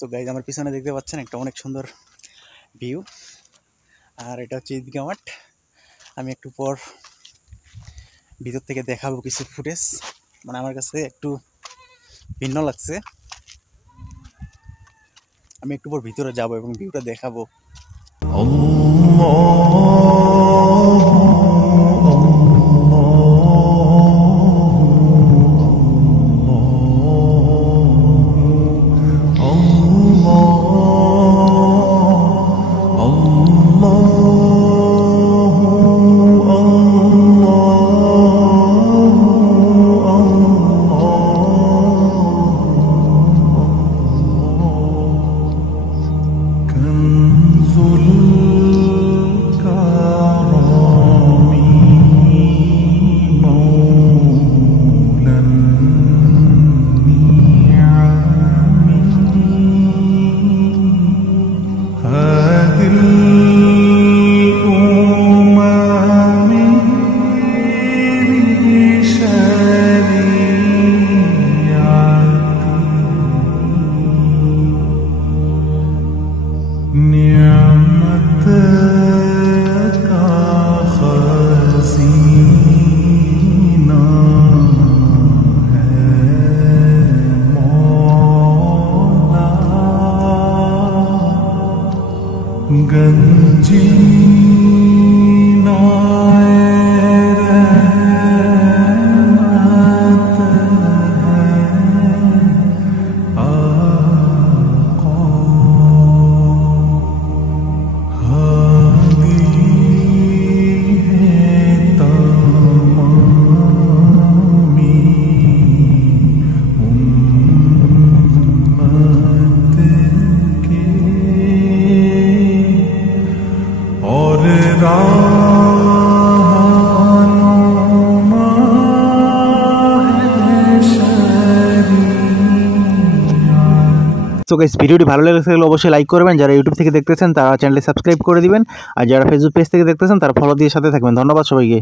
So guys আমার পিছনে দেখতে পাচ্ছেন একটা অনেক সুন্দর ভিউ, আর এটা হচ্ছে ঈদগাহ মাঠ। আমি একটু পর ভিতর থেকে দেখাবো কিছু ফুটেজ, মানে আমার কাছে একটু ভিন্ন লাগছে। আমি একটু পর ভিতরে যাব এবং ভিউটা দেখাবো। তো গাইস ভিডিওটি ভালো লাগলে অবশ্যই লাইক করবেন, যারা ইউটিউব থেকে দেখতেছেন তারা চ্যানেলটি সাবস্ক্রাইব করে দিবেন, আর যারা ফেসবুক পেজ থেকে দেখতেছেন তারা ফলো দিয়ে সাথে থাকবেন। ধন্যবাদ সবাইকে।